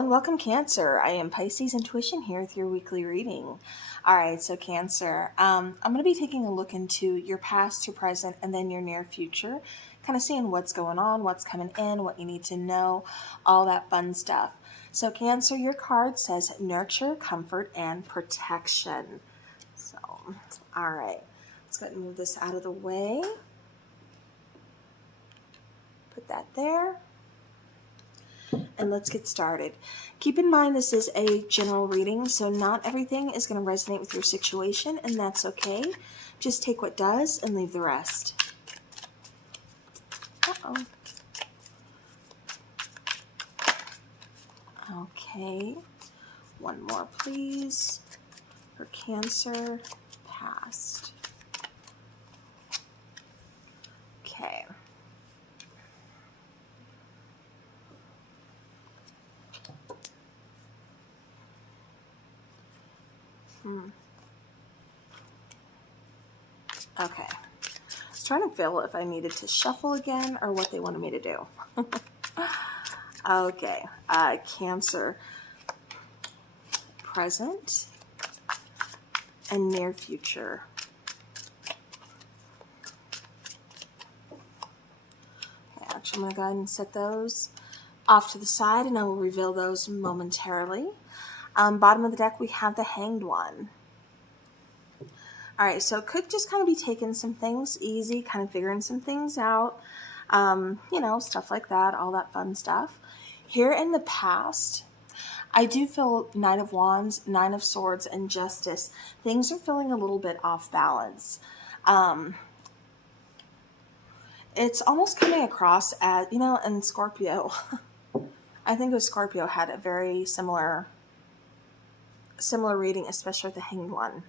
and welcome Cancer. I am Pisces Intuition here with your weekly reading. Alright, so Cancer, I'm going to be taking a look into your past, your present, and then your near future. Kind of seeing what's going on, what's coming in, what you need to know, all that fun stuff. So Cancer, your card says nurture, comfort, and protection. So, alright, let's go ahead and move this out of the way. Put that there. And let's get started. Keep in mind this is a general reading, so not everything is going to resonate with your situation, and that's okay. Just take what does and leave the rest. Uh-oh. Okay. One more, please. For Cancer, past. Okay. Okay. I was trying to feel if I needed to shuffle again or what they wanted me to do. Okay. Cancer. Present and near future. Okay, actually, I'm going to go ahead and set those off to the side, and I will reveal those momentarily. Bottom of the deck, we have the Hanged One. All right, so it could just kind of be taking some things easy, kind of figuring some things out, you know, stuff like that, all that fun stuff. Here in the past, I do feel Knight of Wands, Nine of Swords, and Justice. Things are feeling a little bit off balance. It's almost coming across as, you know, and Scorpio, I think it was Scorpio had a very similar reading, especially with the Hanged One.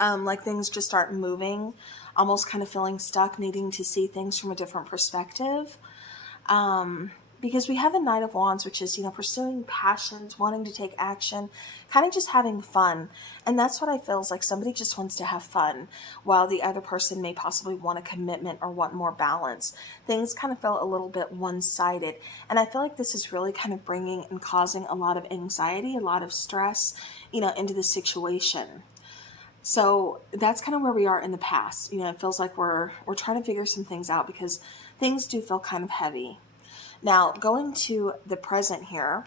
Like things just start moving, almost kind of feeling stuck, needing to see things from a different perspective. Because we have the Knight of Wands, which is, you know, pursuing passions, wanting to take action, kind of just having fun. And that's what I feel is like somebody just wants to have fun, while the other person may possibly want a commitment or want more balance. Things kind of feel a little bit one-sided. And I feel like this is really kind of bringing and causing a lot of anxiety, a lot of stress, you know, into the situation. So that's kind of where we are in the past. You know, it feels like we're trying to figure some things out because things do feel kind of heavy. Now, going to the present here,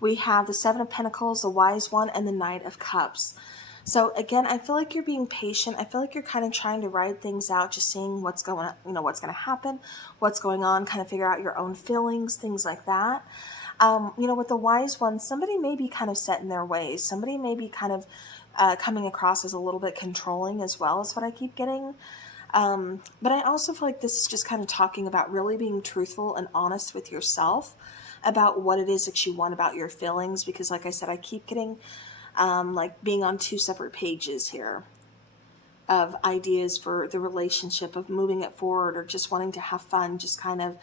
we have the Seven of Pentacles, the Wise One, and the Knight of Cups. So again, I feel like you're being patient. I feel like you're kind of trying to ride things out, just seeing what's going on, you know, what's going to happen, what's going on, kind of figure out your own feelings, things like that. You know, with the Wise One, somebody may be kind of set in their ways. Somebody may be kind of coming across as a little bit controlling as well, is what I keep getting. But I also feel like this is just kind of talking about really being truthful and honest with yourself about what it is that you want, about your feelings. Because like I said, I keep getting like being on two separate pages here of ideas for the relationship, of moving it forward, or just wanting to have fun, just kind of,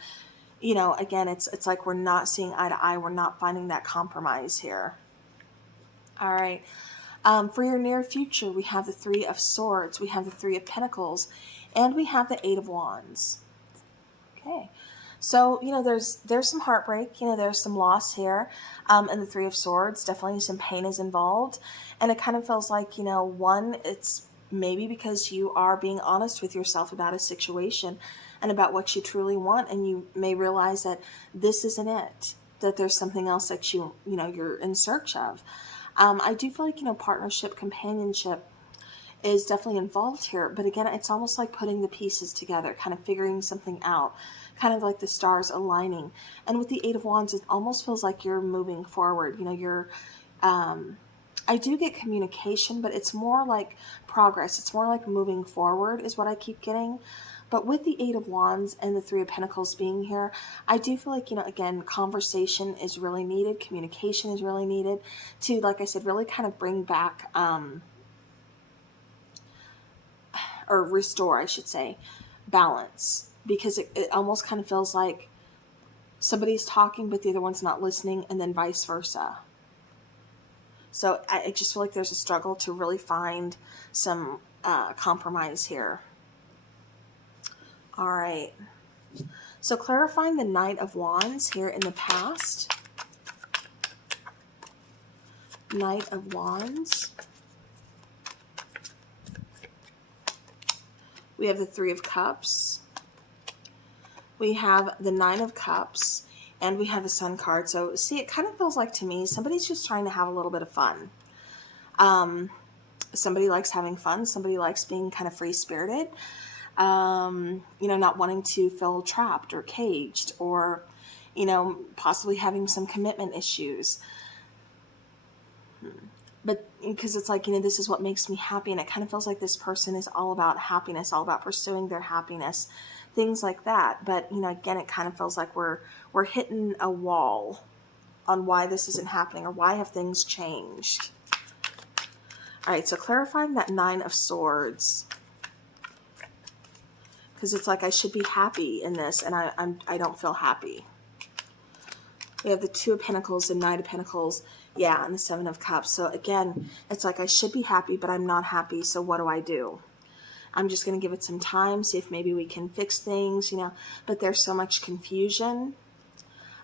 you know, again, it's like we're not seeing eye to eye. We're not finding that compromise here. All right. For your near future, we have the Three of Swords, we have the Three of Pentacles, and we have the Eight of Wands. Okay. So, you know, there's some heartbreak, you know, there's some loss here. And the Three of Swords, definitely some pain is involved. And it kind of feels like, you know, one, it's maybe because you are being honest with yourself about a situation and about what you truly want, and you may realize that this isn't it, that there's something else that you know, you're in search of. I do feel like, you know, partnership, companionship is definitely involved here. But again, it's almost like putting the pieces together, kind of figuring something out, kind of like the stars aligning. And with the Eight of Wands, it almost feels like you're moving forward. You know, you're, I do get communication, but it's more like progress. It's more like moving forward is what I keep getting. But with the Eight of Wands and the Three of Pentacles being here, I do feel like, you know, again, conversation is really needed. Communication is really needed to, like I said, really kind of bring back, or restore, I should say, balance. Because it almost kind of feels like somebody's talking, but the other one's not listening, and then vice versa. So I just feel like there's a struggle to really find some compromise here. All right. So clarifying the Knight of Wands here in the past. Knight of Wands. We have the Three of Cups. We have the Nine of Cups. And we have the Sun card. So see, it kind of feels like to me, somebody's just trying to have a little bit of fun. Somebody likes having fun. Somebody likes being kind of free-spirited. You know, not wanting to feel trapped or caged, or, you know, possibly having some commitment issues. But because it's like, you know, this is what makes me happy. And it kind of feels like this person is all about happiness, all about pursuing their happiness, things like that. But, you know, again, it kind of feels like we're hitting a wall on why this isn't happening, or why have things changed. All right, so clarifying that Nine of Swords. Because it's like I should be happy in this, and I don't feel happy. We have the Two of Pentacles, the Knight of Pentacles, yeah, and the Seven of Cups. So again, it's like I should be happy, but I'm not happy, so what do? I'm just going to give it some time, see if maybe we can fix things, you know, but there's so much confusion.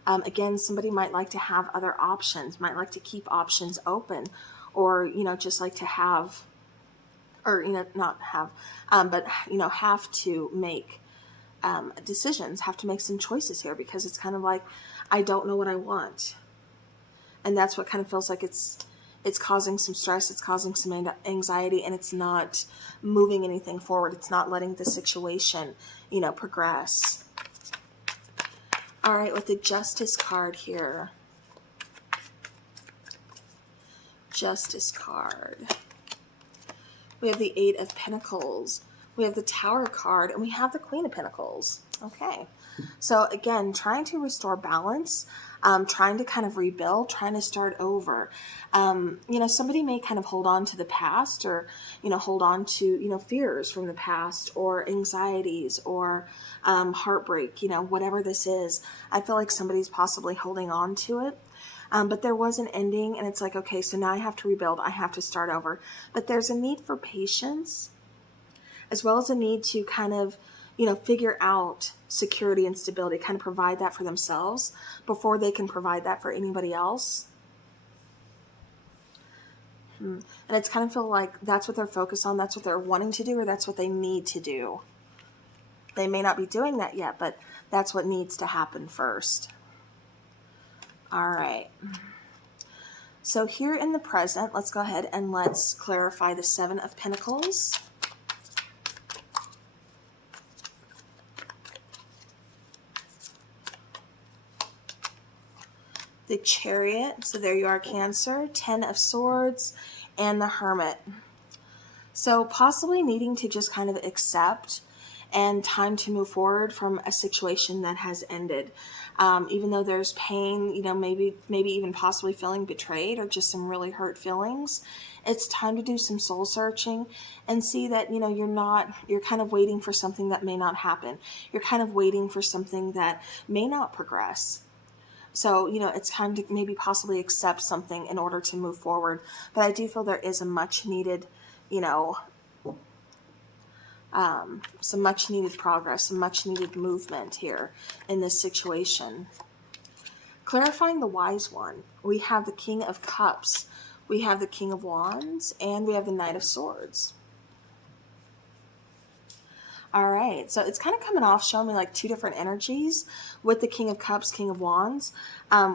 Again, somebody might like to have other options, might like to keep options open, or, you know, just like to have, or, you know, not have, but, you know, have to make decisions, have to make some choices here, because it's kind of like, I don't know what I want. And that's what kind of feels like it's causing some stress, it's causing some anxiety, and it's not moving anything forward. It's not letting the situation, you know, progress. All right, with the Justice card here. Justice card. We have the Eight of Pentacles. We have the Tower card, and we have the Queen of Pentacles. Okay. So again, trying to restore balance, trying to kind of rebuild, trying to start over. You know, somebody may kind of hold on to the past, or, you know, hold on to, you know, fears from the past, or anxieties, or heartbreak, you know, whatever this is. I feel like somebody's possibly holding on to it. But there was an ending, and it's like, okay, so now I have to rebuild. I have to start over. But there's a need for patience, as well as a need to kind of, you know, figure out security and stability, kind of provide that for themselves before they can provide that for anybody else. And it's kind of feel like that's what they're focused on. That's what they're wanting to do, or that's what they need to do. They may not be doing that yet, but that's what needs to happen first. All right. So here in the present, let's go ahead and let's clarify the Seven of Pentacles. The Chariot, so there you are, Cancer, 10 of Swords, and the Hermit. So possibly needing to just kind of accept and time to move forward from a situation that has ended. Even though there's pain, you know, maybe even possibly feeling betrayed, or just some really hurt feelings, it's time to do some soul searching and see that, you know, you're kind of waiting for something that may not happen. You're kind of waiting for something that may not progress. So, you know, it's time to maybe possibly accept something in order to move forward. But I do feel there is a much needed, you know, some much needed progress, some much needed movement here in this situation. Clarifying the Wise One, we have the King of Cups, we have the King of Wands, and we have the Knight of Swords. All right, so it's kind of coming off showing me like two different energies with the King of Cups, King of Wands,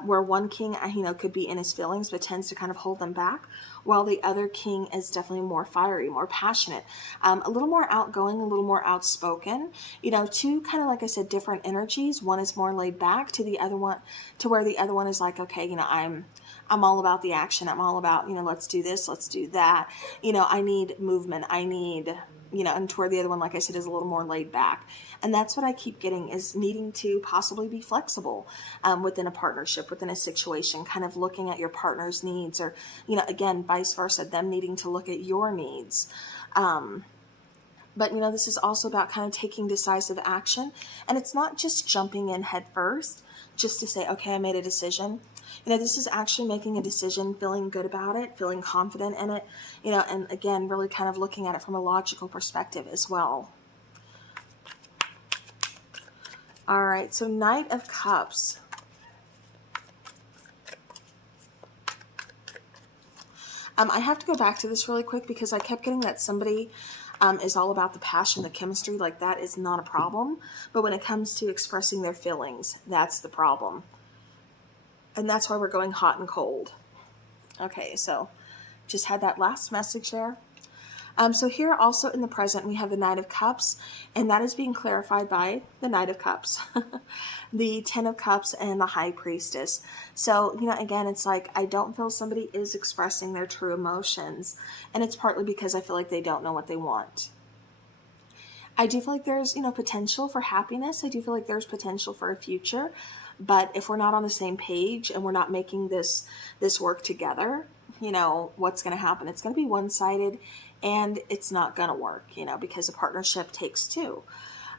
where one king, you know, could be in his feelings but tends to kind of hold them back, while the other king is definitely more fiery, more passionate, a little more outgoing, a little more outspoken. You know, two kind of, like I said, different energies. One is more laid back to the other one, to where the other one is like, okay, you know, I'm all about the action. I'm all about, you know, let's do this, let's do that. You know, I need movement. I need, you know, and to where the other one, like I said, is a little more laid back. And that's what I keep getting, is needing to possibly be flexible within a partnership, within a situation, kind of looking at your partner's needs, or, you know, again, vice versa, them needing to look at your needs. But, you know, this is also about kind of taking decisive action. And it's not just jumping in head first, just to say, okay, I made a decision. You know, this is actually making a decision, feeling good about it, feeling confident in it, you know, and again, really kind of looking at it from a logical perspective as well. All right, so Knight of Cups. I have to go back to this really quick because I kept getting that somebody is all about the passion, the chemistry, like that is not a problem. But when it comes to expressing their feelings, that's the problem. And that's why we're going hot and cold. Okay, so just had that last message there. So here also in the present, we have the Knight of Cups, and that is being clarified by the Knight of Cups, the Ten of Cups, and the High Priestess. So, again, it's like I don't feel somebody is expressing their true emotions, and it's partly because I feel like they don't know what they want. I do feel like there's, potential for happiness. I do feel like there's potential for a future, but if we're not on the same page and we're not making this work together, what's going to happen? It's going to be one-sided, and it's not going to work, because a partnership takes two.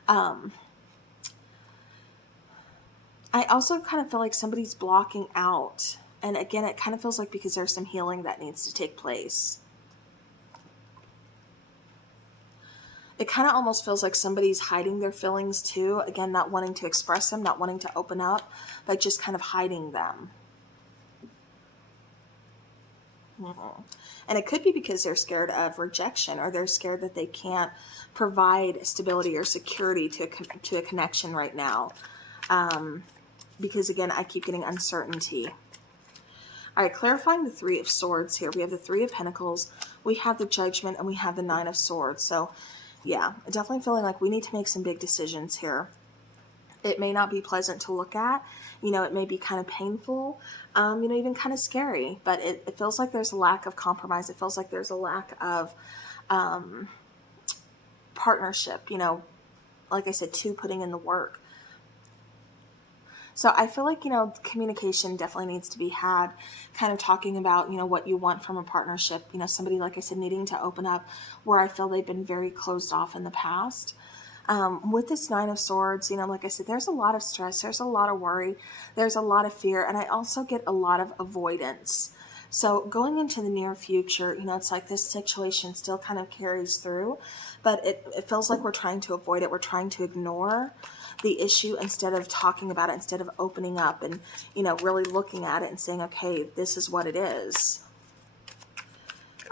I also kind of feel like somebody's blocking out. And again, it kind of feels like because there's some healing that needs to take place. It kind of almost feels like somebody's hiding their feelings too. Again, not wanting to express them, not wanting to open up, but just kind of hiding them. And it could be because they're scared of rejection, or they're scared that they can't provide stability or security to a connection right now. Because again, I keep getting uncertainty. All right, clarifying the Three of Swords here. We have the Three of Pentacles, we have the Judgment, and we have the Nine of Swords. So yeah, definitely feeling like we need to make some big decisions here. It may not be pleasant to look at. It may be kind of painful, even kind of scary, but it feels like there's a lack of compromise. It feels like there's a lack of partnership, like I said, two putting in the work. So I feel like, communication definitely needs to be had, kind of talking about, what you want from a partnership. Somebody, like I said, needing to open up where I feel they've been very closed off in the past. With this Nine of Swords, like I said, there's a lot of stress, there's a lot of worry, there's a lot of fear, and I also get a lot of avoidance. So going into the near future, it's like this situation still kind of carries through, but it feels like we're trying to avoid it. We're trying to ignore the issue instead of talking about it, instead of opening up and, really looking at it and saying, okay, this is what it is.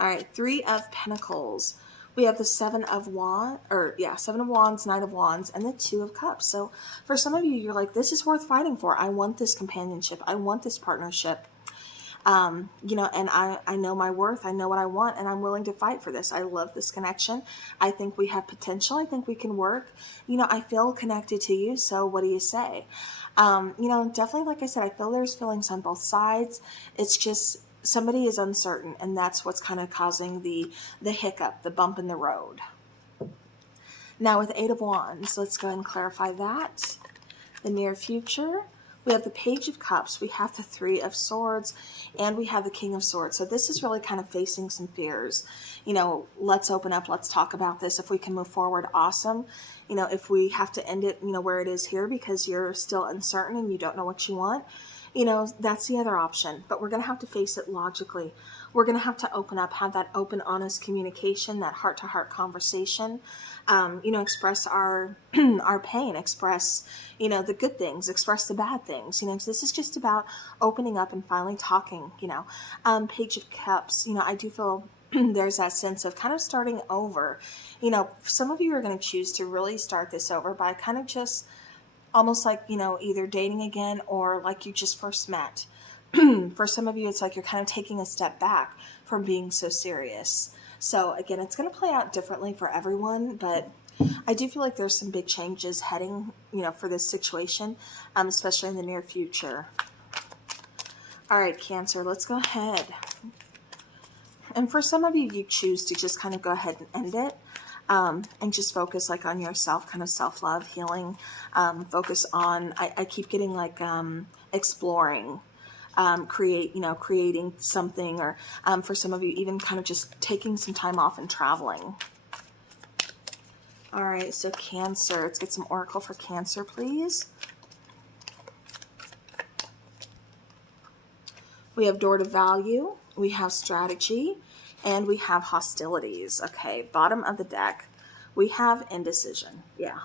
All right, Three of Pentacles. We have the Seven of Wands, Knight of Wands, and the Two of Cups. So for some of you, you're like, this is worth fighting for. I want this companionship. I want this partnership. And I know my worth. I know what I want, and I'm willing to fight for this. I love this connection. I think we have potential. I think we can work. I feel connected to you. So what do you say? Definitely, like I said, I feel there's feelings on both sides. It's just somebody is uncertain, and that's what's kind of causing the hiccup, the bump in the road. Now with Eight of Wands, let's go ahead and clarify that. The near future, we have the Page of Cups, we have the Three of Swords, and we have the King of Swords. So this is really kind of facing some fears. Let's open up, let's talk about this. If we can move forward, awesome. If we have to end it, where it is here because you're still uncertain and you don't know what you want, that's the other option. But we're going to have to face it logically. We're going to have to open up, have that open, honest communication, that heart-to-heart conversation, express our our pain, express, the good things, express the bad things, this is just about opening up and finally talking, Page of Cups, I do feel there's that sense of kind of starting over. Some of you are going to choose to really start this over by kind of just almost like, either dating again or like you just first met. For some of you, it's like you're kind of taking a step back from being so serious. So again, it's going to play out differently for everyone, but I do feel like there's some big changes heading, for this situation, especially in the near future. All right, Cancer, let's go ahead. And for some of you, you choose to just kind of go ahead and end it. And just focus like on yourself, kind of self-love, healing, focus on, I keep getting like exploring, creating something, or for some of you, even kind of just taking some time off and traveling. All right, so Cancer, let's get some oracle for Cancer, please. We have door to value, we have strategy, and we have hostilities. Okay, bottom of the deck, we have indecision. Yeah.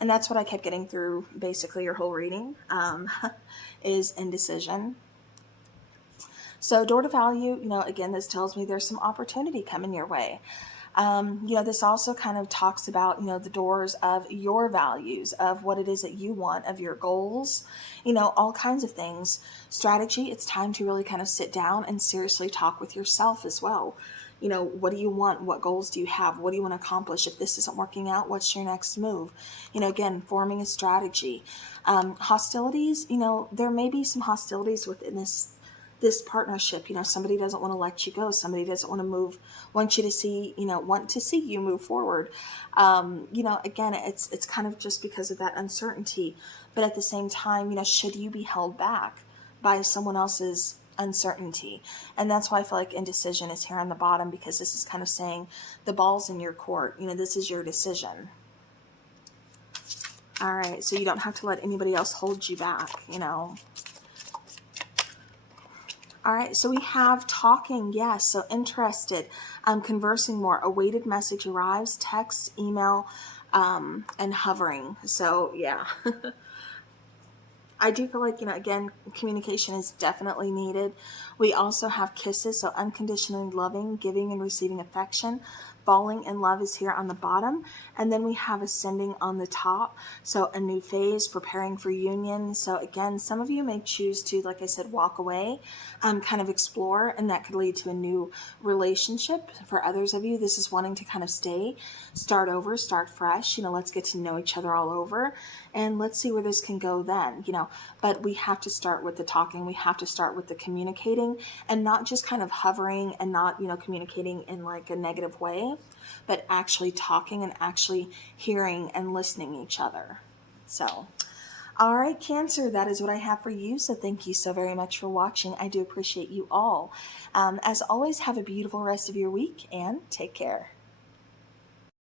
And that's what I kept getting through basically your whole reading, is indecision. So door to value, again, this tells me there's some opportunity coming your way. This also kind of talks about, the doors of your values, of what it is that you want, of your goals, all kinds of things. Strategy, it's time to really kind of sit down and seriously talk with yourself as well. What do you want? What goals do you have? What do you want to accomplish? If this isn't working out, what's your next move? Again, forming a strategy. Hostilities, there may be some hostilities within this partnership. Somebody doesn't want to let you go. Somebody doesn't want to want to see you move forward. Again, it's kind of just because of that uncertainty. But at the same time, should you be held back by someone else's uncertainty? And that's why I feel like indecision is here on the bottom, because this is kind of saying the ball's in your court. This is your decision. All right. So you don't have to let anybody else hold you back, All right, so we have talking, yes, so interested, conversing more, awaited message arrives, text, email, and hovering. So, yeah. I do feel like, again, communication is definitely needed. We also have kisses, so unconditionally loving, giving and receiving affection. Falling in love is here on the bottom. And then we have ascending on the top. So a new phase, preparing for union. So again, some of you may choose to, like I said, walk away, kind of explore, and that could lead to a new relationship. For others of you, this is wanting to kind of stay, start over, start fresh. Let's get to know each other all over. And let's see where this can go then, but we have to start with the talking. We have to start with the communicating, and not just kind of hovering and not, communicating in like a negative way, but actually talking and actually hearing and listening to each other. So, all right, Cancer, that is what I have for you. So thank you so very much for watching. I do appreciate you all. As always, have a beautiful rest of your week and take care.